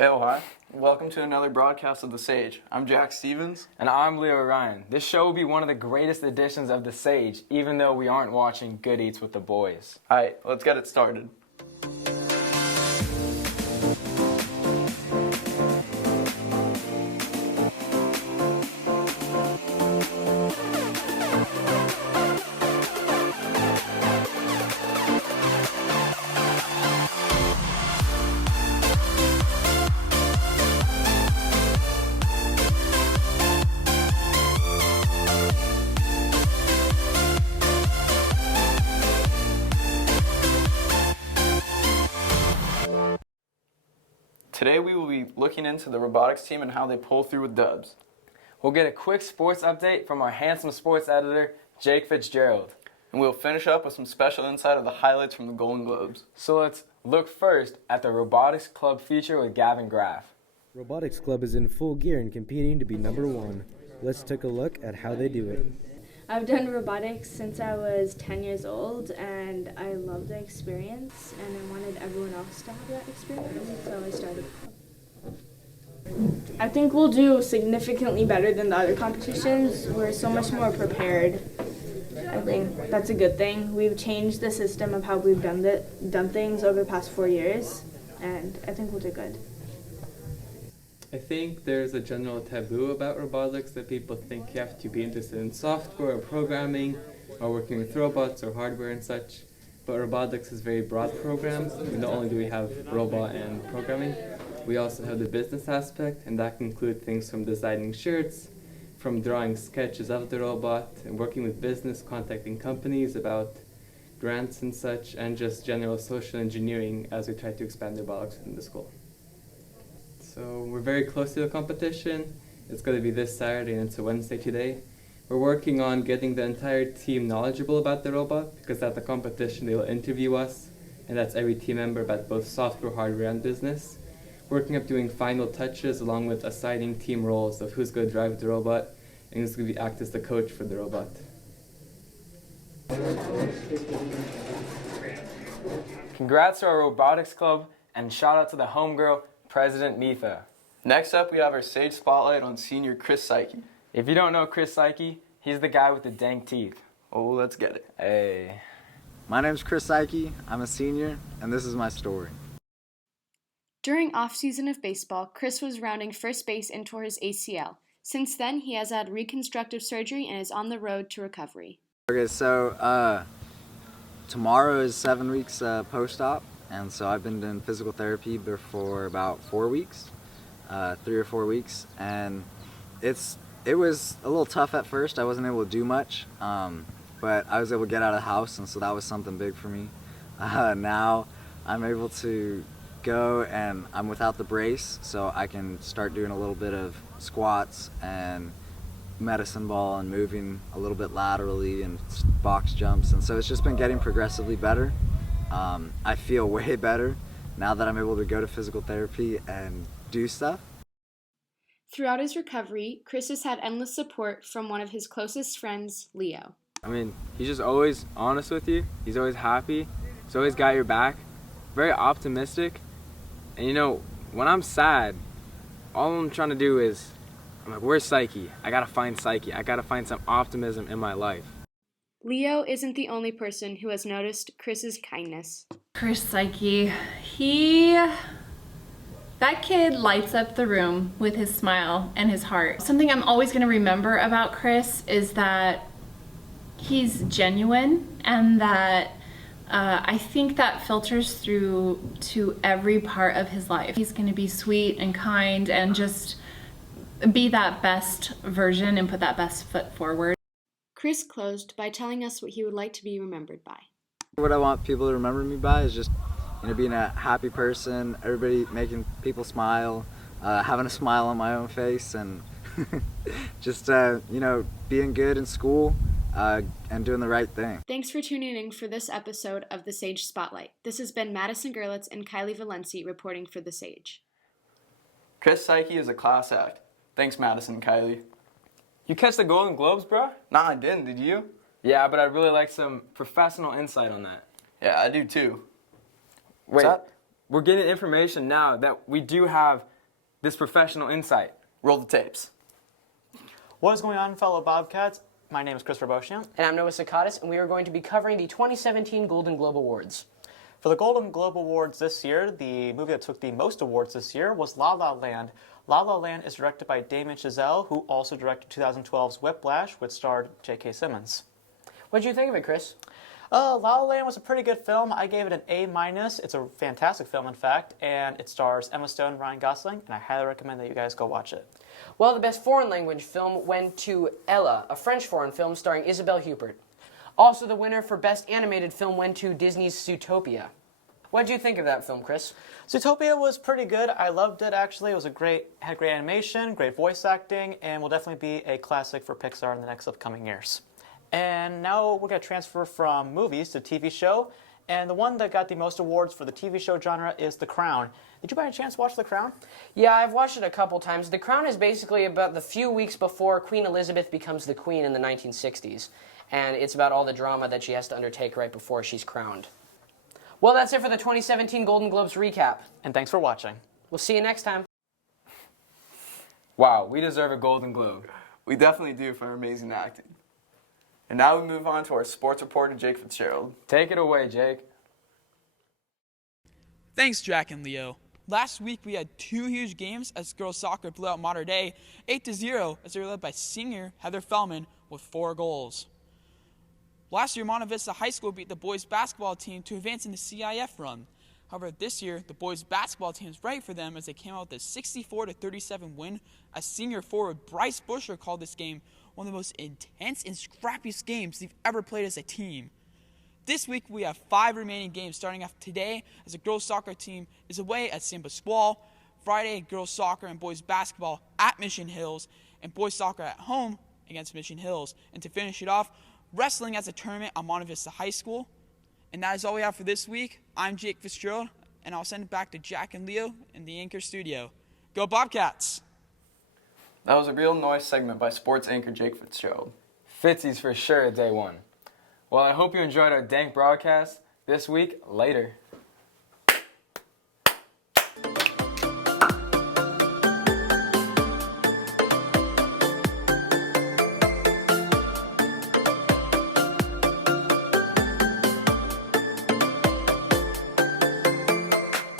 Oh, hi. Welcome to another broadcast of The Sage. I'm Jack Stevens. And I'm Leo Ryan. This show will be one of the greatest editions of The Sage, even though we aren't watching Good Eats with the Boys. Alright, let's get it started. Today we will be looking into the robotics team and how they pull through with dubs. We'll get a quick sports update from our handsome sports editor, Jake FITZGERALD. And we'll finish up with some special insight of the highlights from the Golden Globes. So let's look first at the Robotics Club feature with Gavin Graff. Robotics Club is in full gear and competing to be #1. Let's take a look at how they do it. I've done robotics since I was 10 years old, and I love the experience, and I wanted everyone else to have that experience, so I started the club. I think we'll do significantly better than the other competitions. We're so much more prepared. I think that's a good thing. We've changed the system of how we've done things over the past 4 years, and I think we'll do good. I think there's a general taboo about robotics that people think you have to be interested in software or programming or working with robots or hardware and such. But robotics is a very broad program. Not only do we have robot and programming, we also have the business aspect, and that can include things from designing shirts, from drawing sketches of the robot, and working with business, contacting companies about grants and such, and just general social engineering as we try to expand robotics within the school. So we're very close to the competition. It's going to be this Saturday and it's a Wednesday today. We're working on getting the entire team knowledgeable about the robot, because at the competition they will interview us, and that's every team member about both software, hardware, and business. Working up doing final touches along with assigning team roles of who's going to drive the robot and who's going to act as the coach for the robot. Congrats to our Robotics Club, and shout out to the homegirl, President MITHA. Next up, we have our Sage Spotlight on senior Chris SAIKI. If you don't know Chris SAIKI, he's the guy with the dank teeth. Oh, let's get it. Hey. My name's Chris SAIKI, I'm a senior, and this is my story. During off-season of baseball, Chris was rounding first base and tore his ACL. Since then, he has had reconstructive surgery and is on the road to recovery. Okay, so tomorrow is 7 weeks post-op, and so I've been doing physical therapy for about 4 weeks, 3 or 4 weeks, and it was a little tough at first. I wasn't able to do much, but I was able to get out of the house, and so that was something big for me. Now I'm able to go, and I'm without the brace, so I can start doing a little bit of squats and medicine ball and moving a little bit laterally and box jumps, and so it's just been getting progressively better. I feel way better now that I'm able to go to physical therapy and do stuff. Throughout his recovery, Chris has had endless support from one of his closest friends, Leo. I mean, he's just always honest with you. He's always happy. He's always got your back. Very optimistic. And you know, when I'm sad, all I'm trying to do is, I'm like, where's Psyche? I gotta find Psyche. I gotta find some optimism in my life. Leo isn't the only person who has noticed Chris's kindness. Chris SAIKI, that kid lights up the room with his smile and his heart. Something I'm always going to remember about Chris is that he's genuine, and that I think that filters through to every part of his life. He's going to be sweet and kind and just be that best version and put that best foot forward. Chris closed by telling us what he would like to be remembered by. What I want people to remember me by is just, being a happy person, everybody making people smile, having a smile on my own face, and just, being good in school and doing the right thing. Thanks for tuning in for this episode of The Sage Spotlight. This has been Madison Gerlitz and Kylie Valenci reporting for The Sage. Chris SAIKI is a class act. Thanks, Madison and Kylie. You catch the Golden Globes, bro? Nah, I didn't. Did you? Yeah, but I'd really like some professional insight on that. Yeah, I do too. Wait, we're getting information now that we do have this professional insight. Roll the tapes. What is going on, fellow Bobcats? My name is Christopher Beauchamp. And I'm Noah SECADES, and we are going to be covering the 2017 Golden Globe Awards. For the Golden Globe Awards this year, the movie that took the most awards this year was La La Land. La La Land is directed by Damien Chazelle, who also directed 2012's Whiplash, which starred J.K. Simmons. What did you think of it, Chris? La La Land was a pretty good film. I gave it an A-. It's a fantastic film, in fact, and it stars Emma Stone and Ryan Gosling, and I highly recommend that you guys go watch it. Well, the best foreign language film went to Ella, a French foreign film starring Isabelle Huppert. Also, the winner for best animated film went to Disney's Zootopia. What did you think of that film, Chris? Zootopia was pretty good. I loved it, actually. It was had great animation, great voice acting, and will definitely be a classic for Pixar in the next upcoming years. And now we're going to transfer from movies to TV show, and the one that got the most awards for the TV show genre is The Crown. Did you by any chance watch The Crown? Yeah, I've watched it a couple times. The Crown is basically about the few weeks before Queen Elizabeth becomes the Queen in the 1960s, and it's about all the drama that she has to undertake right before she's crowned. Well, that's it for the 2017 Golden Globes recap. And thanks for watching. We'll see you next time. Wow, we deserve a Golden Globe. We definitely do for our amazing acting. And now we move on to our sports reporter, Jake FITZGERALD. Take it away, Jake. Thanks, Jack and Leo. Last week we had two huge games as girls soccer blew out Mater Dei 8-0 as they were led by senior Heather Fellman with 4 goals. Last year, Monte Vista High School beat the boys basketball team to advance in the CIF run. However, this year, the boys basketball team is right for them as they came out with a 64-37 win. As senior forward Bryce Busher called this game one of the most intense and scrappiest games they've ever played as a team. This week, we have 5 remaining games starting off today as the girls soccer team is away at San Pasquale. Friday, girls soccer and boys basketball at Mission Hills, and boys soccer at home against Mission Hills. And to finish it off, wrestling as a tournament on Monte Vista High School. And that is all we have for this week. I'm Jake FITZGERALD, and I'll send it back to Jack and Leo in the Anchor studio. Go Bobcats! That was a real noise segment by sports anchor Jake FITZGERALD. Fitzy's for sure at day one. Well, I hope you enjoyed our dank broadcast this week. Later.